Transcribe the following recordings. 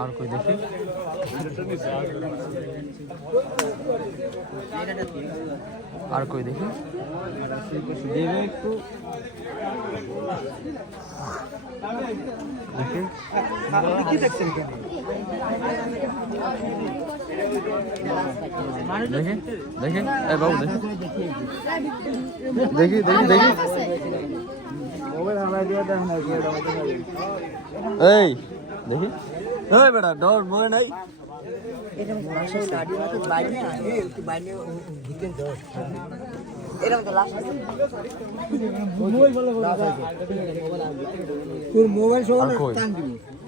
আর কই দেখি আর কই দেখি দেবে একটু দেখি কি দেখছেন দেখি দেখি। এই বাবু দেখি। দেখি দেখি দেখি। এই দেখি। এই বেটা ডর ভয় নাই। এ তোর মোবাইল আর টান দিবি।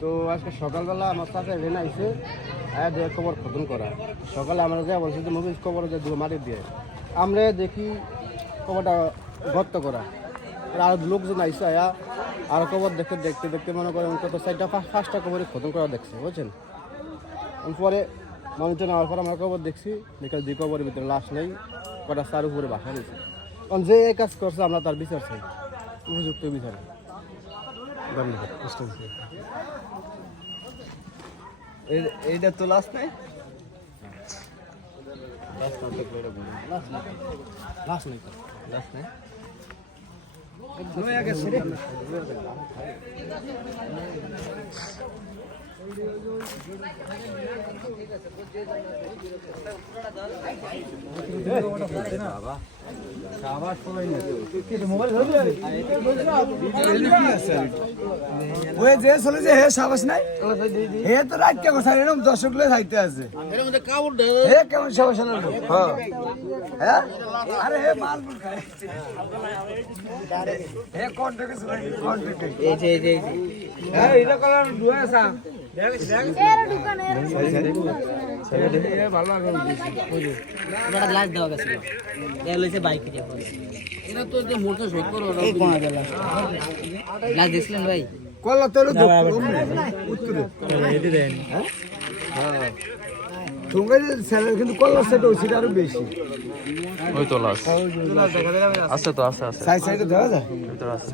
তো আজকে সকালবেলা আমার সাথে রেনা আইসে আয়া দিয়ে খবর খতম করা। সকালে আমরা যা বলছি যে মুভিজ খবর যে দুটো মারি দিয়ে, আমরা দেখি খবরটা গর্ত করা। আর লোকজন আইসে আয়া, আর খবর দেখতে দেখতে দেখতে মনে করেন কত সাইডটা ফার্স্টটা খবরই খতম করা দেখছে, বুঝছেন? পরে মানুষজন আওয়ার পর আমরা খবর দেখছি, বিকাল দুই খবরের ভিতরে লাশ নেই, কটা চার উপরে বাসা রয়েছে। কারণ যে এই কাজ করছে, আমরা তার বিচার চাই। উপযুক্ত বিচার। ধন্যবাদ। এইটা তো লাস্ট নাই লাশ নেই তো। লাস্ট নাই ওই যে চলে যে হে সাবাস নাই? হে তো কে কথা এরকম দর্শক লোক খাইতে আছে। হে কেমন সাবাস হ্যাঁ আরে হে মাল হে কন্ট্রাক্ট এই যে এই যে হ্যাঁ এটা কলার দুয়া দেখছিলেন ভাই কলা তোর কিন্তু কলার সেট ওই আরও বেশি ওই তো আছে তো আছে। আছে সাইড সাইডে দেওয়া যায়? আছে।